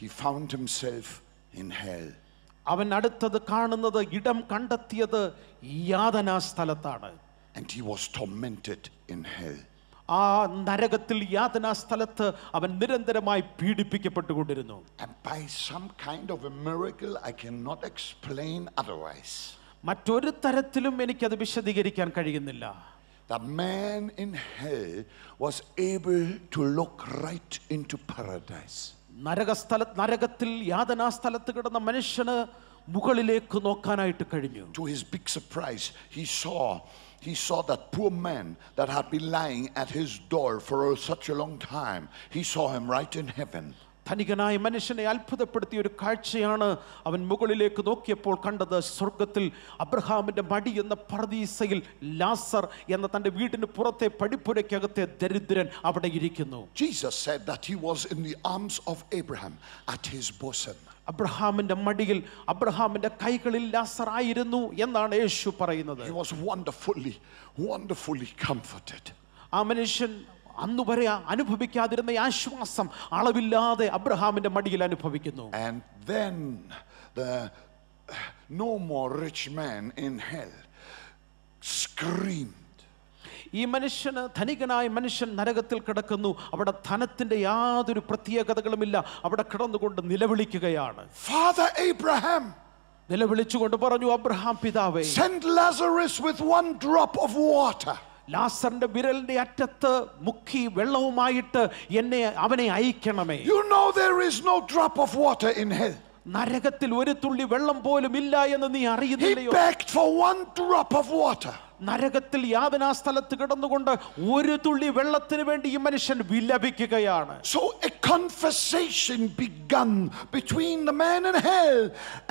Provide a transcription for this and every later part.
he found himself in hell. അവൻ അടുത്തത് കാണുന്നത് ഇടം കണ്ടെത്തിയത് യാതനാ സ്ഥലത്താണ്. And he was tormented in hell. ആ നരകത്തിൽ യാതനാ സ്ഥലത്ത് അവൻ നിരന്തരമായി പീഡിപ്പിക്കപ്പെട്ടുകൊണ്ടിരുന്നു. And by some kind of a miracle I cannot explain otherwise, മറ്റൊരു തരത്തിലും എനിക്കത് വിശദീകരിക്കാൻ കഴിയുന്നില്ല. the man in hell was able to look right into paradise. നരകത്തിൽ യാതനാ സ്ഥലത്ത് കിടന്ന മനുഷ്യന് മുകളിലേക്ക് നോക്കാനായിട്ട് കഴിഞ്ഞു. To his big surprise, he saw that poor man that had been lying at his door for such a long time. He saw him right in heaven. ധനികനായ മനുഷ്യനെ അത്ഭുതപ്പെടുത്തിയ ഒരു കാഴ്ചയാണ് അവൻ മുകളിലേക്ക് നോക്കിയപ്പോൾ കണ്ടത്. സ്വർഗത്തിൽ അബ്രഹാമിന്റെ മടി എന്ന പർദീസയിൽ ലാസർ എന്ന തന്റെ വീടിന് പുറത്തെ പടിപ്പുരയ്ക്കകത്തെ ദരിദ്രൻ അവിടെ ഇരിക്കുന്നു. Jesus said that he was in the arms of Abraham, at his bosom. അബ്രഹാമിന്റെ മടിയിൽ, അബ്രഹാമിന്റെ കൈകളിൽ ലാസർ ആയിരുന്നു എന്നാണ് യേശു പറയുന്നത്. He was wonderfully comforted. ആ മനുഷ്യൻ അന്നുവരെ അനുഭവിക്കാതിരുന്ന ആശ്വാസം അളവില്ലാതെ അബ്രഹാമിന്റെ മടിയിൽ അനുഭവിക്കുന്നു. And then the no more rich man in hell screamed. ഈ മനുഷ്യന്, ധനികനായ മനുഷ്യൻ നരകത്തിൽ കിടക്കുന്നു. അവിടെ ധനത്തിന്റെ യാതൊരു പ്രത്യേകതകളുമില്ല. അവിടെ കിടന്നുകൊണ്ട് നിലവിളിക്കുകയാണ്. Father Abraham, നിലവിളിച്ചുകൊണ്ട് പറഞ്ഞു, അബ്രഹാം പിതാവേ, send Lazarus with one drop of water. ലാസറിന്റെ വിരലിന്റെ അറ്റത്ത് മുക്കി വെള്ളവുമായിട്ട് അവനെ അയക്കണമേ. You know there is no drop of water in hell. നരകത്തിൽ ഒരു തുള്ളി വെള്ളം പോലും ഇല്ല എന്ന് നീ അറിയുന്നില്ലയോ? He begged for one drop of water. നരകത്തിൽ യാതനാ സ്ഥലത്ത് കിടന്നുകൊണ്ട് ഒരു തുള്ളി വെള്ളത്തിന് വേണ്ടി ഈ മനുഷ്യൻ വിലപിക്കുകയാണ്. So a conversation begun between the man in hell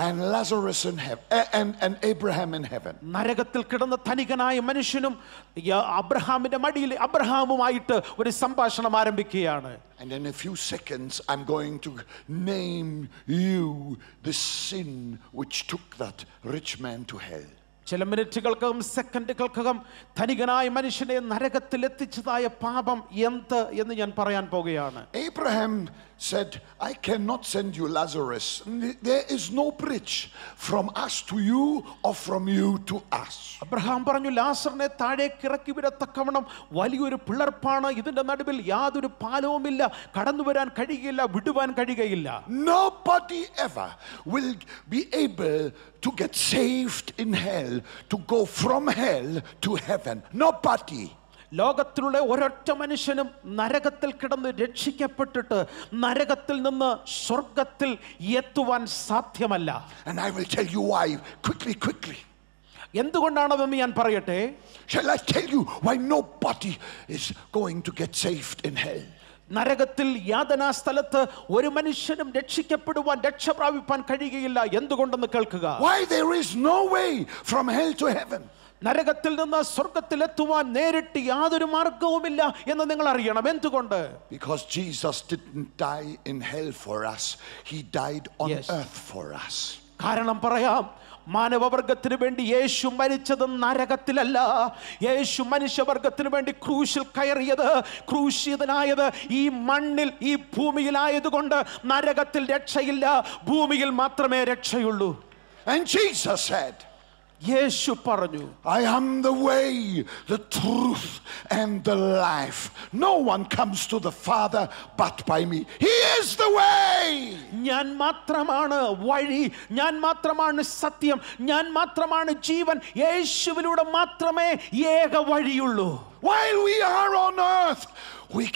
and Lazarus in heaven, and Abraham in heaven. നരകത്തിൽ കിടന്ന ധനികനായ മനുഷ്യനും അബ്രഹാമിന്റെ മടിയിൽ അബ്രഹാമുമായിട്ട് ഒരു സംഭാഷണം ആരംഭിക്കുകയാണ്. And in a few seconds I'm going to name you the sin which took that rich man to hell. ചില മിനിറ്റുകൾക്കകം, സെക്കൻഡുകൾക്കകം ധനികനായ മനുഷ്യനെ നരകത്തിൽ എത്തിച്ചതായ പാപം എന്ത് എന്ന് ഞാൻ പറയാൻ പോകുകയാണ്. Abraham said, I cannot send you Lazarus. There is no bridge from us to you or from you to us. Abraham പറഞ്ഞു, ലാസറിനെ താഴേക്ക് ഇറക്കി വിടത്തക്കവണ്ണം വലിയൊരു പിളർപ്പാണ്. ഇതിന്റെ നടുവിൽ യാതൊരു പാലവുമില്ല. കടന്നു വരാൻ കഴിയുകയില്ല, വിടുവാൻ കഴിയുകയില്ല. Nobody ever will be able to get saved in hell, to go from hell to heaven. Nobody. ലോകത്തിലുള്ള ഒരൊറ്റ മനുഷ്യനും നരകത്തിൽ കിടന്ന് രക്ഷിക്കപ്പെട്ടിട്ട് നരകത്തിൽ നിന്ന് സ്വർഗത്തിൽ എത്തുവാൻ സാധ്യമല്ല. And I will tell you why. Quickly. എന്തുകൊണ്ടാണെന്ന് ഞാൻ പറയട്ടെ. Shall I tell you why nobody is going to get saved in hell? നരകത്തിൽ യാതനാ സ്ഥലത്ത് ഒരു മനുഷ്യനും രക്ഷിക്കപ്പെടുവാൻ, രക്ഷ പ്രാപിപ്പാൻ കഴിയുകയില്ല. എന്തുകൊണ്ടെന്ന് കേൾക്കുക. Why there is no way from hell to heaven? നരകത്തിൽ നിന്ന് സ്വർഗത്തിലെത്തുവാൻ നേരിട്ട് യാതൊരു മാർഗവുമില്ല എന്ന് നിങ്ങൾ അറിയണം. എന്തുകൊണ്ട്? Because Jesus didn't die in hell for us. He died on earth for us. കാരണം പറയാം, മാനവവർഗത്തിന് വേണ്ടി യേശു മരിച്ചത് നരകത്തിലല്ല. യേശു മനുഷ്യവർഗത്തിന് വേണ്ടി ക്രൂശിൽ കയറിയത്, ക്രൂശിതനായത് ഈ മണ്ണിൽ, ഈ ഭൂമിയിലായതുകൊണ്ട് നരകത്തിൽ രക്ഷയില്ല, ഭൂമിയിൽ മാത്രമേ രക്ഷയുള്ളൂ. And Jesus said, യേശു പറഞ്ഞു, I am the way, the truth and the life. No one comes to the Father but by me. He is the way. ഞാൻ മാത്രമാണ് വഴി, ഞാൻ മാത്രമാണ് സത്യം, ഞാൻ മാത്രമാണ് ജീവൻ. യേശുവിലൂടെ മാത്രമേ ഏക വഴിയുള്ളൂ. While we are on earth, we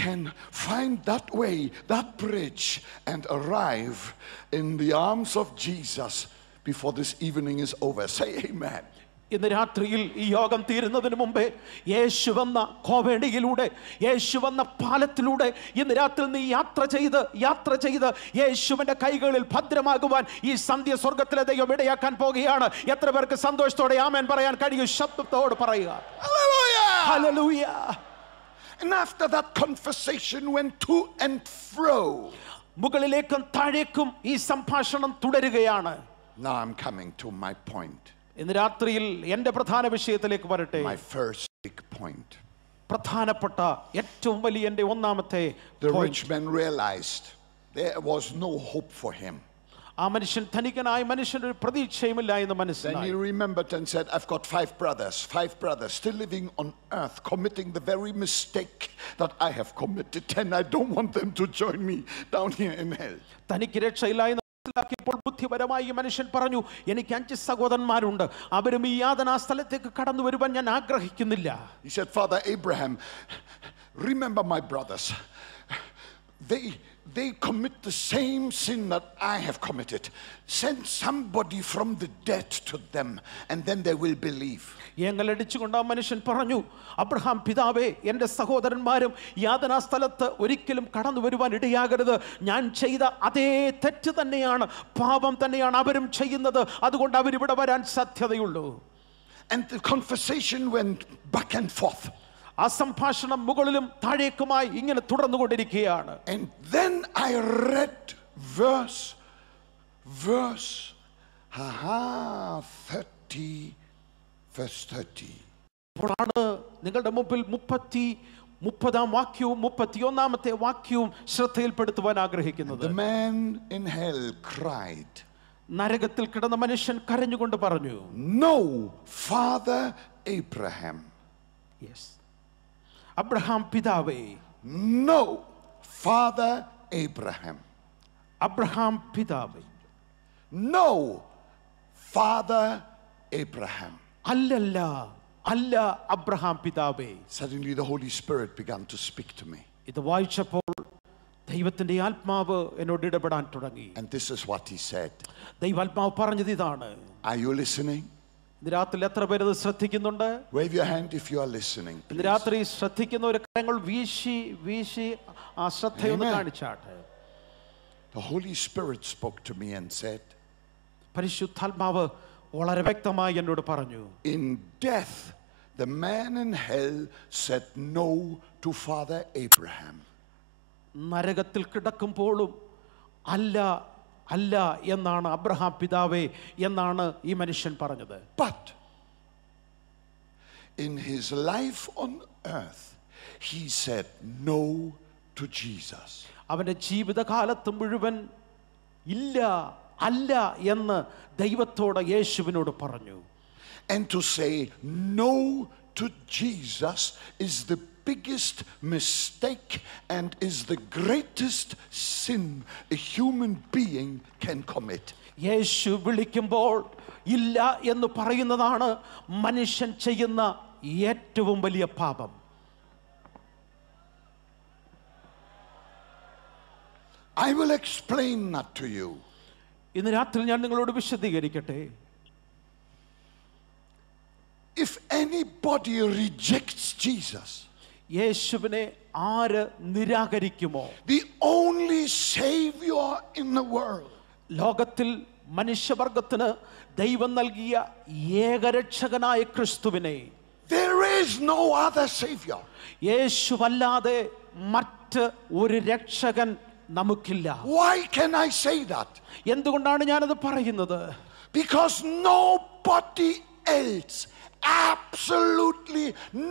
can find that way, that bridge, and arrive in the arms of Jesus before this evening is over. Say amen. ഇന്ന് രാത്രിയിൽ ഈ യോഗം തീരുന്നതിന് മുമ്പേ യേശു വന്ന കോവേടിയിലൂടെ, യേശു വന്ന പാലത്തിലൂടെ ഇന്ന് രാത്രി നീ യാത്ര ചെയ്ത് യേശുവിന്റെ കൈകളിൽ ഭദ്രമാകുവാൻ ഈ സന്ധ്യ സ്വർഗത്തിലെ ദൈവം ഇടയാക്കാൻ പോകുകയാണ്. എത്ര പേർക്ക് സന്തോഷത്തോടെ ആമേൻ പറയാൻ കഴിയും? ശബ്ദത്തോട് പറയുക. Hallelujah! Hallelujah! And after that conversation went to and fro. മുകളിലേക്കും താഴേക്കും ഈ സംഭാഷണം തുടരുകയാണ്. Now I'm coming to my point. ഇന്ന് രാത്രിയിൽ എൻ്റെ പ്രധാന വിഷയത്തിലേക്ക് വരട്ടെ. My first big point. പ്രധാനപ്പെട്ട ഏറ്റവും വലിയ എൻ്റെ ഒന്നാമത്തെ The rich man realized there was no hope for him. ആ മനുഷ്യൻ ധനികനായ മനുഷ്യന് ഒരു പ്രതീക്ഷയുമില്ല എന്ന് Then he മനസ്സിലായി. remembered and said, I've got five brothers still living on earth, committing the very mistake that I have committed, and I don't want them to join me down here in hell. തനിക്ക് രക്ഷയില്ല എന്ന് മനസ്സിലാക്കിയപ്പോൾ ബുദ്ധിപരമായി ഈ മനുഷ്യൻ പറഞ്ഞു, എനിക്ക് 5 സഹോദരന്മാരുണ്ട്, അവരും ഈ യാതനാ സ്ഥലത്തേക്ക് കടന്നു വരുവാൻ ഞാൻ ആഗ്രഹിക്കുന്നില്ല. He said, Father Abraham, remember my brothers. They commit the same sin that I have committed. Send somebody from the dead to them, and then they will believe. ഏങ്ങലടിച്ചുകൊണ്ട് ആ മനുഷ്യൻ പറഞ്ഞു, അബ്രഹാം പിതാവേ, എൻ്റെ സഹോദരന്മാരും യാതനാ സ്ഥലത്ത് ഒരിക്കലും കടന്നു വരുവാൻ ഇടയാകരുത്. ഞാൻ ചെയ്ത അതേ തെറ്റ് തന്നെയാണ്, പാപം തന്നെയാണ് അവരും ചെയ്യുന്നത്, അതുകൊണ്ട് അവരിവിടെ വരാൻ സാധ്യതയുള്ളൂ. And the conversation went back and forth. ആ സംഭാഷണം മുകളിലും താഴേക്കുമായി ഇങ്ങനെ തുടർന്നുകൊണ്ടിരിക്കുകയാണ്. And then I read verse 30, verse 30. അപ്പോഴാണ് നിങ്ങളുടെ മുമ്പിൽ 30-ാം വാക്യവും 31-ാമത്തെ വാക്യവും ശ്രദ്ധയിൽപ്പെടുത്തുവാൻ ആഗ്രഹിക്കുന്നത്. The man in hell cried. നരകത്തിൽ കിടന്ന മനുഷ്യൻ കരഞ്ഞുകൊണ്ട് പറഞ്ഞു, No, Father Abraham. Yes. Abraham പിതാവേ. No, Father Abraham. അബ്രഹാം പിതാവേ. No, Father Abraham. അല്ല അബ്രഹാം പിതാവേ. Suddenly the Holy Spirit began to speak to me. ഇത് വായിച്ചപ്പോൾ ദൈവത്തിന്റെ ആത്മാവ് എന്നോട് ഇടപെടാൻ തുടങ്ങി. And this is what he said. ദൈവാത്മാവ് പറഞ്ഞത് ഇതാണ്. Are you listening? ഇന്ന് രാത്രി എത്ര പേര് ഇത് ശ്രദ്ധിക്കുന്നുണ്ട്? Wave your hand if you are listening. ഇന്ന് രാത്രി ശ്രദ്ധിക്കുന്നവരെ കരങ്ങൾ വീശി ആ ശ്രദ്ധയൊന്ന് കാണിച്ചാട്ടെ. The Holy Spirit spoke to me and said, പരിശുദ്ധാത്മാവ് വളരെ വ്യക്തമായി എന്നോട് പറഞ്ഞു, in death the man in hell said no to Father Abraham. നരകത്തിൽ കിടക്കുമ്പോഴും അല്ല എന്നാണ് അബ്രഹാം പിതാവേ എന്നാണ് ഈ മനുഷ്യൻ പറഞ്ഞത്. But in his life on earth he said no to Jesus. അവന്റെ ജീവിതകാലത്ത് മുഴുവൻ അല്ല എന്ന് ദൈവത്തോട് യേശുവിനോട് പറഞ്ഞു. And to say no to Jesus is the biggest mistake and is the greatest sin a human being can commit. യേശു വിളിക്കുമ്പോൾ ഇല്ല എന്ന് പറയുന്നതാണ് മനുഷ്യൻ ചെയ്യുന്ന ഏറ്റവും വലിയ പാപം. I will explain that to you. ഇന്ന് രാത്രി ഞാൻ നിങ്ങളോട് വിശദീകരിക്കട്ടെ. If anybody rejects Jesus, യേശുവിനെ ആര് നിരാകരിക്കുമോ, the only savior in the world, ലോകത്തിൽ മനുഷ്യവർഗത്തിന് ദൈവം നൽകിയ ഏകരക്ഷകനായ ക്രിസ്തുവിനെ, there is no other savior. യേശുവല്ലാതെ മറ്റ് ഒരു രക്ഷകൻ നമുക്കില്ല. Why can I say that? എന്തുകൊണ്ടാണ് ഞാനത് പറയുന്നത്? Because nobody else, absolutely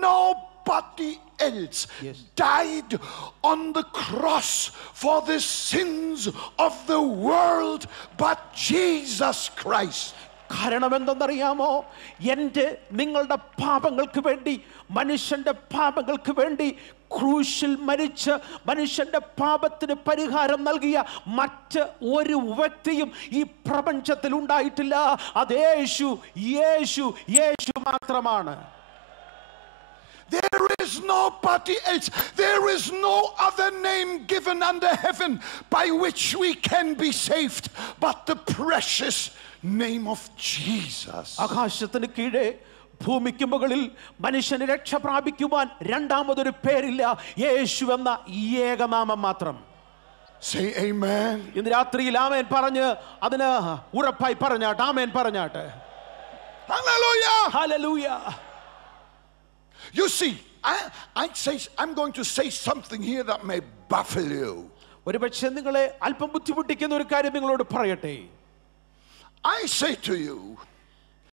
nobody else, Yes. died on the cross for the sins of the world but Jesus Christ. കാരണം എന്തെന്നറിയാമോ? എൻ്റെ നിങ്ങളുടെ പാപങ്ങൾക്ക് വേണ്ടി, മനുഷ്യന്റെ പാപങ്ങൾക്ക് വേണ്ടി ക്രൂശിൽ മരിച്ച് മനുഷ്യന്റെ പാപത്തിന് പരിഹാരം നൽകിയ മറ്റ് ഒരു വ്യക്തിയും ഈ പ്രപഞ്ചത്തിൽ ഉണ്ടായിട്ടില്ല. അത് യേശു മാത്രമാണ്. There is nobody else. There is no other name given under heaven by which we can be saved but the precious name of Jesus. ആകാശത്തിന് കീഴെ ഭൂമിക്ക് മുകളിൽ മനുഷ്യന് രക്ഷ പ്രാപിക്കുവാൻ രണ്ടാമതൊരു പേരില്ല, യേശു എന്ന ഏകനാമം മാത്രം. Say amen. ഇന്ന് രാത്രിയിൽ ആമേൻ പറഞ്ഞ് അതിന് ഉറപ്പായി പറഞ്ഞാട്ടെ. ആമേൻ പറഞ്ഞാട്ടെ. Hallelujah. Hallelujah. You see, I'm going to say something here that may baffle you. ഒരുപക്ഷെ നിങ്ങളെ അല്പം ബുദ്ധിമുട്ടിക്കുന്ന ഒരു കാര്യം നിങ്ങളോട് പറയട്ടെ. I say to you,